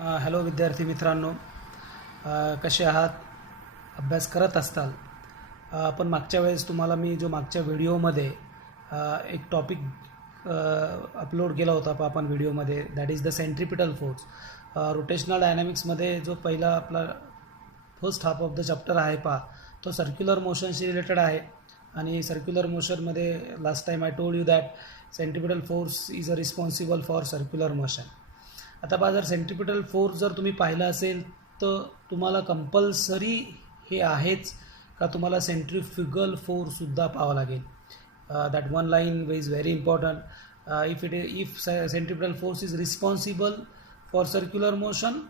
Hello विद्यार्थी मित्रांनो, कसे आहात? अभ्यास करत असताल. पण मागच्या वेळेस तुम्हाला मी जो मागच्या व्हिडिओमध्ये एक टॉपिक अपलोड केला होता आपण व्हिडिओमध्ये, that is the centripetal force. Rotational डायनॅमिक्समध्ये जो पहिला आपला first half of the chapter आहे तो सर्क्युलर मोशनशी रिलेटेड आहे. आणि सर्क्युलर मोशनमध्ये last time I told you that centripetal force is a responsible for circular motion. आता जर सेंट्रिपिटल फोर्स जर तुम्ही पाहिला असेल तर तुम्हाला कंपल्सरी हे आहेच का तुम्हाला सेंट्रिफ्युगल फोर्ससुद्धा पाहावं लागेल. That one line is very important. If centripetal force is responsible for circular motion,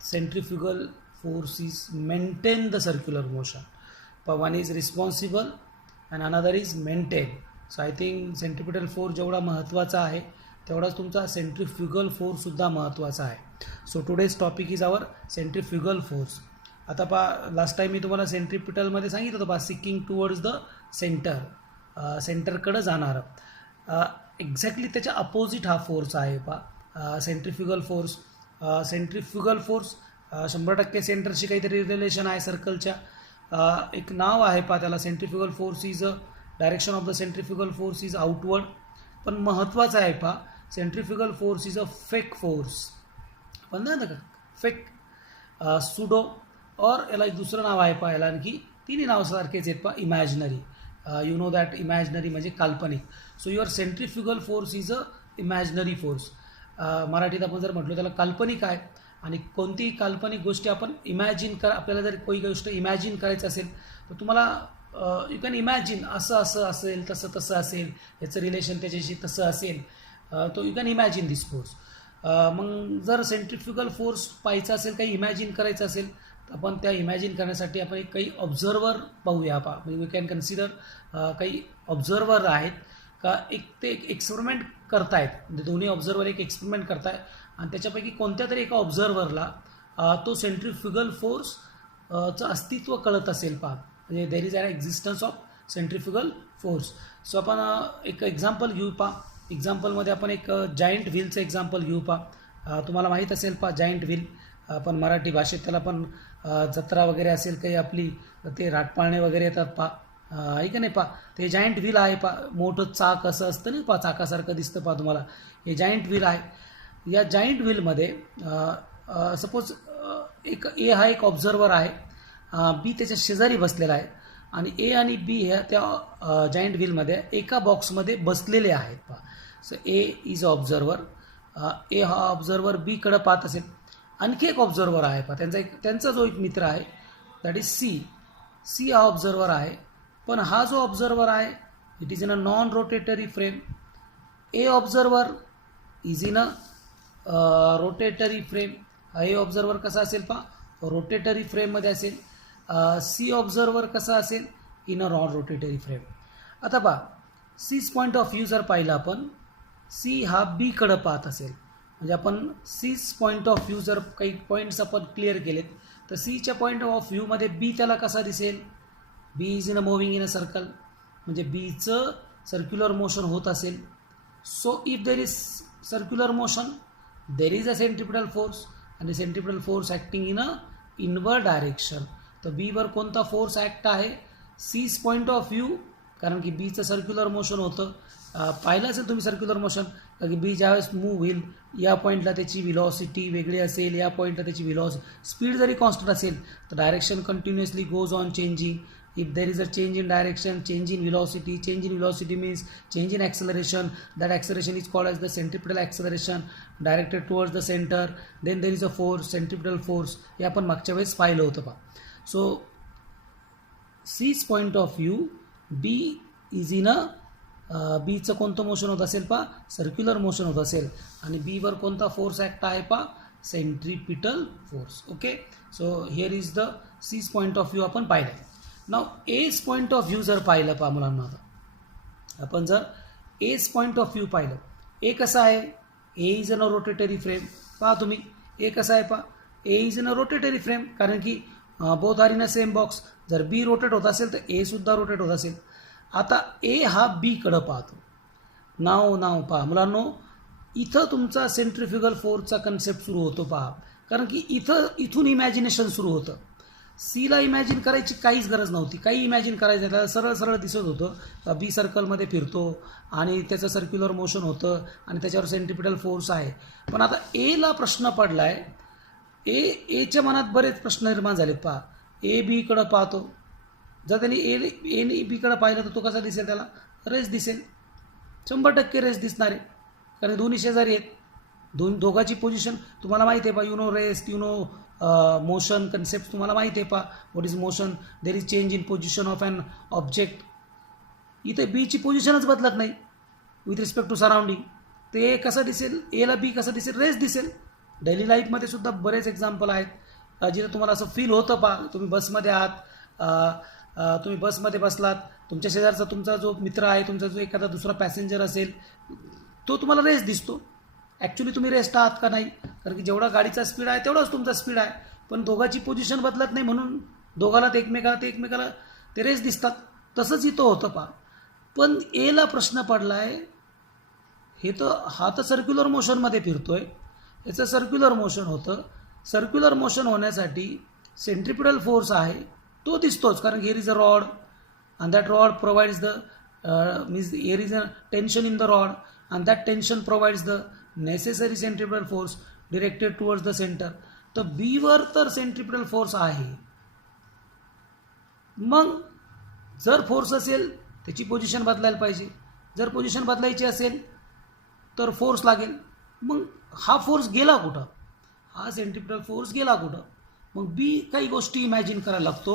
centrifugal force is maintain the circular motion. But one is responsible and another is maintain. So I think centripetal force जेवढा महत्त्वाचा आहे तेवढाच तुमचा centrifugal force सुद्धा महत्त्वाचा आहे. So today's topic is our centrifugal force. आता last time मी तुम्हाला सेंट्रिपिटलमध्ये सांगितलं होतं सिकिंग टुवर्ड्स द सेंटर, सेंटरकडं जाणारं. एक्झॅक्टली त्याच्या अपोजिट हा फोर्स आहे सेंट्रिफ्युगल फोर्स. सेंट्रिफ्युगल फोर्स 100% सेंटरशी काहीतरी रिलेशन आहे सर्कलच्या. एक नाव आहे त्याला. Centrifugal force is a direction of the centrifugal force is outward. पण महत्त्वाचं आहे centrifugal force is a fake force. पण ना फेक सुडो और याला एक दुसरं नाव आहे याला आणखी तिन्ही नाव सारखेच आहेत imaginary. You know that imaginary म्हणजे काल्पनिक. So your centrifugal force is a imaginary force. मराठीत आपण जर म्हटलं त्याला काल्पनिक आहे. आणि कोणतीही काल्पनिक गोष्टी आपण आपल्याला जर कोई गोष्ट इमॅजिन करायचं असेल तर तुम्हाला यू कॅन इमॅजिन असं असेल, तसं असेल, याचं रिलेशन त्याच्याशी तसं असेल, तो you can imagine this force. मग जर सेंट्रिफ्युगल फोर्स पाहायचा असेल, काही इमॅजिन करायचं असेल तर आपण त्या इमॅजिन करण्यासाठी आपण काही ऑब्झर्वर पाहूया. म्हणजे वी कॅन कन्सिडर काही ऑब्झर्वर आहेत का ते एक एक्सपेरिमेंट करतायत. म्हणजे दोन्ही ऑब्झर्वर एक एक्सपेरिमेंट करतायत आणि त्याच्यापैकी कोणत्या तरी एका ऑब्झर्वरला तो सेंट्रिफ्युगल फोर्सचं अस्तित्व कळत असेल म्हणजे there is an existence of centrifugal force. So आपण एक एक्झाम्पल घेऊ एक्झाम्पलमध्ये आपण एक जायंट व्हीलचं एक्झाम्पल घेऊ तुम्हाला माहीत असेल जायंट व्हील. आपण मराठी भाषेत त्याला पण जत्रा वगैरे असेल काही आपली ते राटपाळणे वगैरे येतात आहे का नाही ते जायंट व्हील आहे मोठं चाक असं असतं नाही चाकासारखं दिसतं तुम्हाला. हे जायंट व्हील आहे. या जायंट व्हीलमध्ये सपोज ए हा एक ऑब्झर्वर आहे, बी त्याच्या शेजारी बसलेला आहे आणि ए आणि बी ह्या त्या जायंट व्हीलमध्ये एका बॉक्समध्ये बसलेले आहेत so A is a observer. A हा ऑब्झर्वर बीकडं पाहत असेल. आणखी एक ऑब्झर्वर आहे त्यांचा जो एक मित्र आहे दॅट इज सी हा ऑब्झर्वर आहे. पण हा जो ऑब्झर्वर आहे it is in a non rotatory frame. A observer is in a rotatory frame. A observer कसा असेल रोटेटरी फ्रेममध्ये असेल. सी ऑब्झर्वर कसा असेल in a non rotatory frame. आता सीज पॉईंट ऑफ व्ह्यू जर पाहिलं आपण सी हा बीकडं पाहत असेल म्हणजे आपण सीज पॉईंट ऑफ व्ह्यू जर काही पॉईंट्स आपण क्लिअर केलेत तर सीच्या पॉईंट ऑफ व्ह्यूमध्ये बी त्याला कसा दिसेल. B is in a moving in a circle म्हणजे बीचं सर्क्युलर मोशन होत असेल. So if there is circular motion there is a centripetal force आणि centripetal force acting in a inward direction. तर बीवर कोणता फोर्स ॲक्ट आहे सीज पॉईंट ऑफ व्ह्यू कारण की बीचं सर्क्युलर मोशन होतं. पाहिलं असेल तुम्ही सर्क्युलर मोशन कारण की बी ज्यावेळेस मूव्ह होईल या पॉईंटला त्याची व्हिलॉसिटी वेगळी असेल, या पॉईंटला त्याची स्पीड जरी कॉन्स्टंट असेल तर direction continuously goes on changing. If there is a change in direction, change in velocity means change in acceleration. That acceleration is called as the centripetal acceleration directed towards the center. Then there is a force, centripetal force. हे आपण मागच्या वेळेस पाहिलं होतं so C's point of view B is in a बीचं कोणतं motion होत असेल सर्क्युलर मोशन होत असेल आणि बीवर कोणता फोर्स ॲक्ट आहे centripetal force. Okay. So here is the C's point of view आपण पाहिलं. नाव एज पॉईंट ऑफ व्ह्यू जर पाहिलं मुलांना आपण जर एज पॉईंट ऑफ व्ह्यू पाहिलं ए कसं आहे A is in a rotatory frame. तुम्ही ए कसं आहे A is in a rotatory frame कारण की both are in a same box. जर बी रोटेट होत असेल तर ए सुद्धा रोटेट होत असेल. आता ए हा बीकडं पाहतो. नाव मुलांनो इथं तुमचा सेंट्रिफ्युगल फोर्सचा कन्सेप्ट सुरू होतो पहा. कारण की इथून इमॅजिनेशन सुरू होतं. सीला इमॅजिन करायची काहीच गरज नव्हती, काही इमॅजिन करायचं त्याला सरळ सरळ दिसत होतं. बी सर्कलमध्ये फिरतो आणि त्याचं सर्क्युलर मोशन होतं आणि त्याच्यावर सेंट्रिपिटल फोर्स आहे. पण आता एला प्रश्न पडला आहे. एच्या मनात बरेच प्रश्न निर्माण झालेत पहा. ए बीकडं पाहतो. जर त्यांनी एने बीकडं पाहिलं तर तो कसा दिसेल, त्याला रेस दिसेल, 100% रेस दिसणार आहे. कारण दोन्ही शेजारी आहेत. दोघांची पोझिशन तुम्हाला माहिती आहे पा. रेस्ट मोशन कन्सेप्ट तुम्हाला माहिती आहे पा. What is motion? There is change in position of an object. इथे बीची पोझिशनच बदलत नाही विथ रिस्पेक्ट टू सराउंडिंग. ते कसं दिसेल, एला बी कसं दिसेल, रेस दिसेल. डेली लाईफमध्ये सुद्धा बरेच एक्झाम्पल आहेत जिथे तुम्हाला असं फील होतं पा. तुम्ही बसमध्ये आहात, तुम्ही बसमध्ये बसलात, तुमच्या शेजारचा तुमचा जो मित्र आहे, तुमचा जो एखादा दुसरा पॅसेंजर असेल, तो तुम्हाला रेस दिसतो. ॲक्च्युली तुम्ही रेस्ट आहात का नाही, कारण की जेवढा गाडीचा स्पीड आहे तेवढाच तुमचा स्पीड आहे. पण दोघांची पोझिशन बदलत नाही म्हणून दोघाला ते एकमेकाला ते रेस दिसतात. तसंच इथं होतं पा. पण एला प्रश्न पडला आहे, हा तर सर्क्युलर मोशनमध्ये फिरतोय, याचं सर्क्युलर मोशन होतं. सर्क्युलर मोशन होण्यासाठी सेंट्रिपिटल फोर्स आहे तो दिसतोच, कारण here is a rod and that rod provides the means here is a tension in the rod and that tension provides the necessary centripetal force directed towards the center. तर बी वर तर centripetal force आहे. मग जर force असेल त्याची position बदलायला पाहिजे. जर पोझिशन बदलायची असेल तर फोर्स लागेल. मग हा फोर्स गेला कुठं, हा सेंट्रिपिटल फोर्स गेला कुठं? मग बी काही गोष्टी इमॅजिन करायला लागतो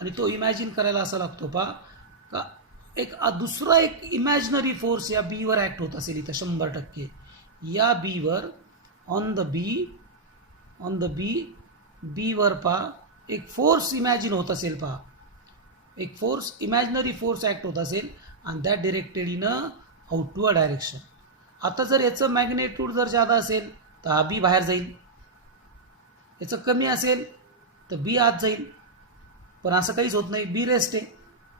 आणि तो इमॅजिन करायला असा लागतो पा का दुसरा एक इमॅजिनरी फोर्स या बीवर ॲक्ट होत असेल इथं 100%. या बीवर ऑन द बीवर पा एक फोर्स इमॅजिन होत असेल पा. एक फोर्स इमॅजिनरी फोर्स ॲक्ट होत असेल आणि that directed in a outward direction. आता जर याचं मॅग्नेट्यूड जर जादा असेल तर हा बी बाहेर जाईल, याचं कमी असेल तर बी आत जाईल. पण असं काहीच होत नाही. बी रेस्ट आहे.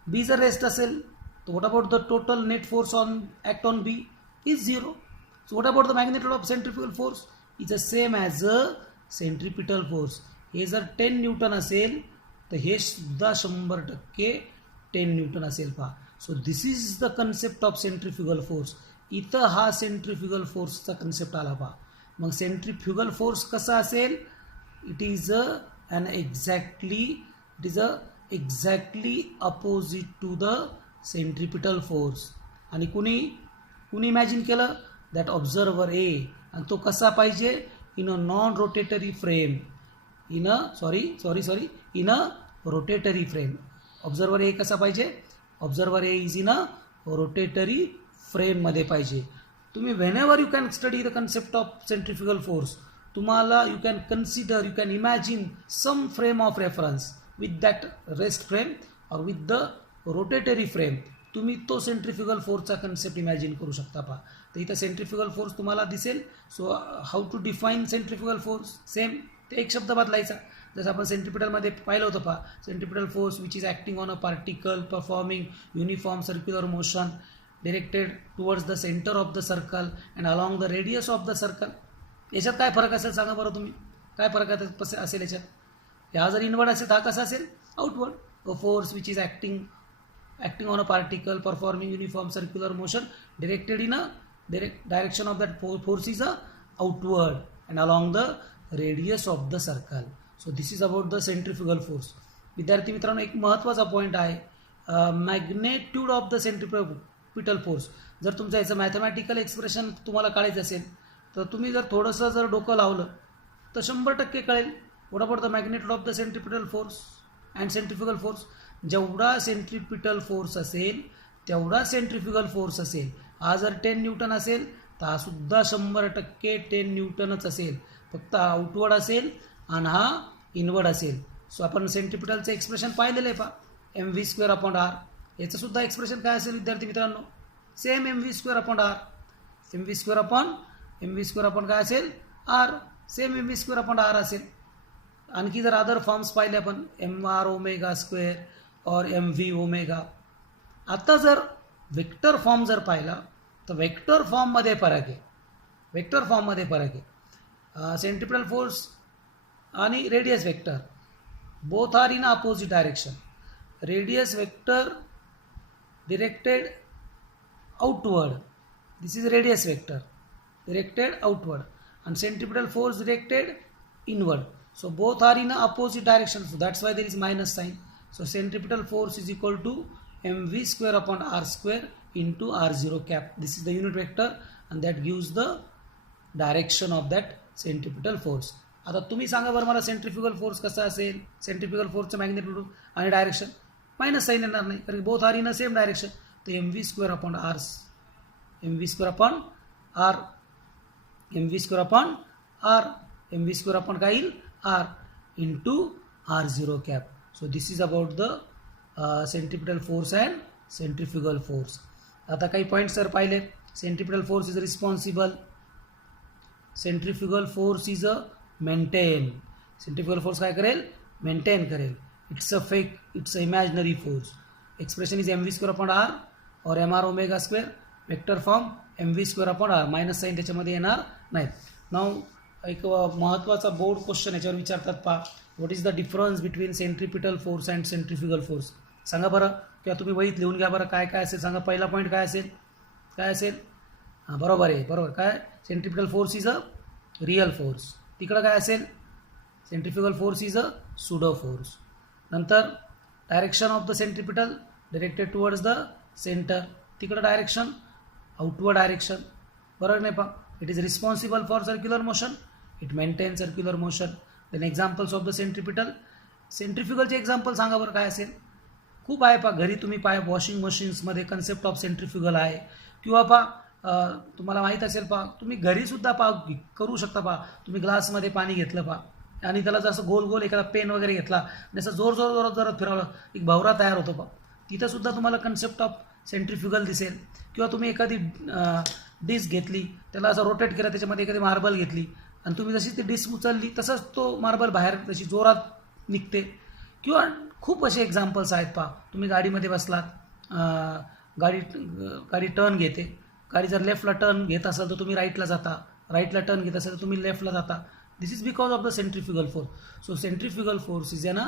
बी जर रेस्ट असेल तर what about the total net force on act on B is 0. So what about the magnitude of centrifugal force is a same as a centripetal force. हे जर 10 न्यूटन असेल तर हे सुद्धा 100% 10 न्यूटन असेल पहा. So this is the concept of centrifugal force. इथं हा सेंट्रिफ्युगल फोर्सचा कन्सेप्ट आला पहा. मग सेंट्रिफ्युगल फोर्स कसा असेल? It is exactly opposite to the centripetal force. आणि कुणी इमॅजिन केलं? That observer A. आणि तो कसा पाहिजे? In a non rotatory frame. In a rotatory frame. Observer A कसा पाहिजे? Observer A is in a rotatory फ्रेममध्ये पाहिजे. तुम्ही whenever you can study the concept of centrifugal force, तुम्हाला you can consider, you can imagine some frame of reference with that rest frame और with the rotatory frame. तुम्ही तो centrifugal फोर्सचा concept imagine करू शकता पहा. तर इथं सेंट्रिफ्युगल फोर्स तुम्हाला दिसेल. So how to define centrifugal force? Same ते एक शब्द बदलायचा. जसं आपण सेंट्रिपिटलमध्ये पाहिलं होतं पहा. Centripetal force which is acting on a particle performing uniform circular motion directed towards the centre of the circle and along the radius of the circle. याच्यात काय फरक असेल सांगा बरं तुम्ही? काय फरक असेल याच्यात? ह्या जर इनवर्ड असेल तर हा कसा असेल? Outward. A force which is acting on a particle performing uniform circular motion directed in a direction of that force is a outward and along the radius of the circle. So this is about the centrifugal force. विद्यार्थी मित्रांनो, एक महत्त्वाचा point आहे, magnitude of the centripetal force. जर तुमचं याचं mathematical expression तुम्हाला काढायचं असेल तर तुम्ही जर थोडंसं जर डोकं लावलं तर 100% कळेल. What about the magnitude of the centripetal force and centrifugal force? जेवढा सेंट्रिपिटल फोर्स असेल तेवढा सेंट्रिफ्युगल फोर्स असेल. हा जर 10 न्यूटन असेल तर हा सुद्धा 100% 10 न्यूटनच असेल. फक्त आउटवर्ड असेल आणि हा इनवर्ड असेल. सो आपण सेंट्रिपिटलचं एक्सप्रेशन पाहिलेलं आहे पहा, mv²/r. याचं सुद्धा एक्सप्रेशन काय असेल विद्यार्थी मित्रांनो? Same mv²/r. mv² काय असेल? r. सेम mv²/r असेल. आणखी जर अदर फॉर्म्स पाहिले आपण mr⍵² और mv⍵. आता जर वेक्टर फॉर्म जर पाहिला तर वेक्टर फॉर्ममध्ये फरक आहे. वेक्टर फॉर्ममध्ये फरक आहे. सेंट्रिपिटल फोर्स आणि radius vector both are in opposite direction. Radius vector directed outward, this is radius vector directed outward, and centripetal force directed inward. So both are in a opposite direction, so that's why there is minus sign. So centripetal force is equal to mv square upon r square into r0 cap. This is the unit vector and that gives the direction of that centripetal force. आता तुम्ही सांगा बरं मला centrifugal force कसा असेल. Centrifugal फोर्सचं magnitude आणि direction minus sign येणार नाही कारण both are in a same direction. तर M V square upon R, M V square upon R, M V square upon R, M V square upon काय येईल R into r0 cap. So this is about the centripetal force and centrifugal force. आता काही points जर पाहिले, centripetal force is responsible, centrifugal force is a maintain. Centrifugal force काय करेल, maintain करेल. It's a fake, it's a imaginary force. Expression is M V square upon R और M R omega square, vector form M V square upon R, minus sign त्याच्यामध्ये येणार नाही. नाव एक महत्त्वाचा board question याच्यावर विचारतात पहा, what is the difference between centripetal force and centrifugal force. सांगा बरं, किंवा तुम्ही वहीत लिहून घ्या बरं काय काय असेल सांगा. पहिला पॉईंट काय असेल, काय असेल, हां बरोबर आहे, बरोबर. काय centripetal force is a real force. तिकडं काय असेल, centrifugal force is a pseudo force. नंतर direction of the centripetal directed towards the centre, तिकडं डायरेक्शन आउटवर्ड डायरेक्शन, बरोबर नाही पहा. It is responsible for circular motion, it maintain circular motion. Then examples of the centripetal. सेंट्रिफ्युगलचे example सांगा बरं काय असेल. खूप आहे पहा, घरी तुम्ही पाय वॉशिंग मशीन्समध्ये कन्सेप्ट ऑफ सेंट्रिफ्युगल आहे. किंवा पहा तुम्हाला माहीत असेल पहा, तुम्ही घरीसुद्धा पहा करू शकता. पहा तुम्ही ग्लासमध्ये पाणी घेतलं पहा आणि त्याला जसं गोल गोल एखादा पेन वगैरे घेतला आणि असं जोर जोर जोरात जोरात फिरवलं, एक भवरा तयार होतो पहा. तिथंसुद्धा तुम्हाला कन्सेप्ट ऑफ सेंट्रिफ्युगल दिसेल. किंवा तुम्ही एखादी डिश घेतली, त्याला असं रोटेट केलं, त्याच्यामध्ये एखादी मार्बल घेतली आणि तुम्ही जशी ती डिश उचलली तसंच तो मार्बल बाहेर तशी जोरात निघते. किंवा खूप असे एक्झाम्पल्स आहेत पहा. तुम्ही गाडीमध्ये बसलात, गाडी टर्न घेते, गाडी जर लेफ्टला टर्न घेत असाल तर तुम्ही राईटला जाता, राईटला टर्न घेत असाल तर तुम्ही लेफ्टला जाता. This is because of the centrifugal force. So centrifugal force is an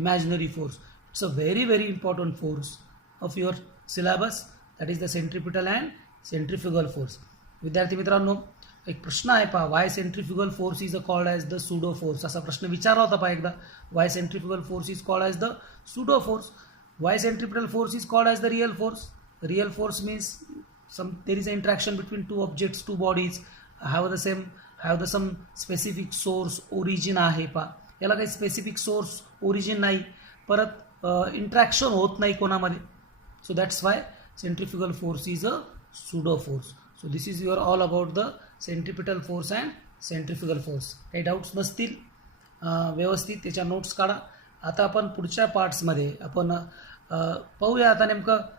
imaginary force. It's a very very important force of your syllabus. That is the centripetal and centrifugal force. विद्यार्थी मित्रांनो, एक प्रश्न आहे पहा, why centrifugal force is called as the pseudo force. असा प्रश्न विचारला होता पहा एकदा. Why centrifugal force is called as the pseudo force. Why centripetal force is called as the real force. Real force means there is an interaction between two objects, two bodies have the some specific source origin आहे पहा. याला काही specific source origin नाही, परत interaction होत नाही कोणामध्ये. So that's why centrifugal force is a pseudo force. So this is your all about the centripetal force and centrifugal force. काही डाऊट्स नसतील व्यवस्थित त्याच्या नोट्स काढा. आता आपण पुढच्या पार्ट्समध्ये आपण पाहूया. आता नेमकं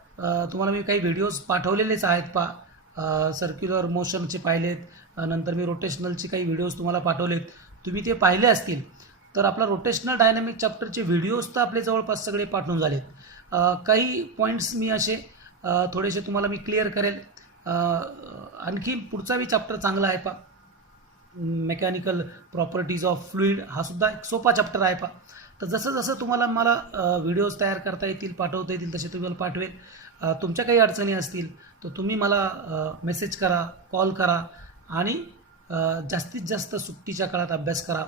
तुम्हाला मी काही व्हिडिओज पाठवलेलेच आहेत पहा. सर्क्युलर मोशनचे पाहिलेत, नंतर मी रोटेशनलचे काही व्हिडिओज तुम्हाला पाठवलेत. तुम्ही ते पाहिले असतील तर आपला रोटेशनल डायनॅमिक चॅप्टरचे व्हिडिओज तर आपले जवळपास सगळे पाठवून झालेत. काही पॉईंट्स मी असे थोडेसे तुम्हाला मी क्लिअर करेल. आणखी पुढचा बी चॅप्टर चांगला आहे पहा, मेकॅनिकल प्रॉपर्टीज ऑफ फ्लुइड. हा सुद्धा एक सोपा चॅप्टर आहे पहा. तर जसं जसं तुम्हाला मला व्हिडिओज तयार करता येतील, पाठवता येतील, तसे तुम्हाला पाठवेल. तुमच्या काही अडचणी असतील तर तुम्ही मला मेसेज करा, कॉल करा आणि जास्तीत जास्त सुट्टीच्या काळात अभ्यास करा.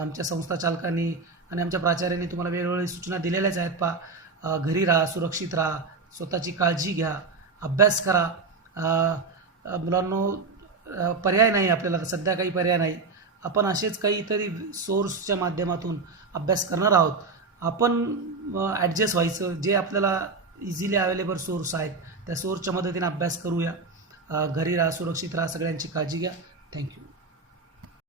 आमच्या संस्था चालकांनी आणि आमच्या प्राचार्यांनी तुम्हाला वेगवेगळ्या सूचना दिलेल्याच आहेत पहा. घरी राहा, सुरक्षित राहा, स्वतःची काळजी घ्या, अभ्यास करा. मुलांनो, पर्याय नाही आपल्याला, सध्या काही पर्याय नाही. आपण असेच काहीतरी सोर्सच्या माध्यमातून अभ्यास करणार आहोत. आपण ॲडजस्ट व्हायचं, जे आपल्याला इझिली अवेलेबल सोर्स आहेत त्या सोर्सच्या मदतीने अभ्यास करूया. घरी राहा, सुरक्षित राहा, सगळ्यांची काळजी घ्या. थँक्यू.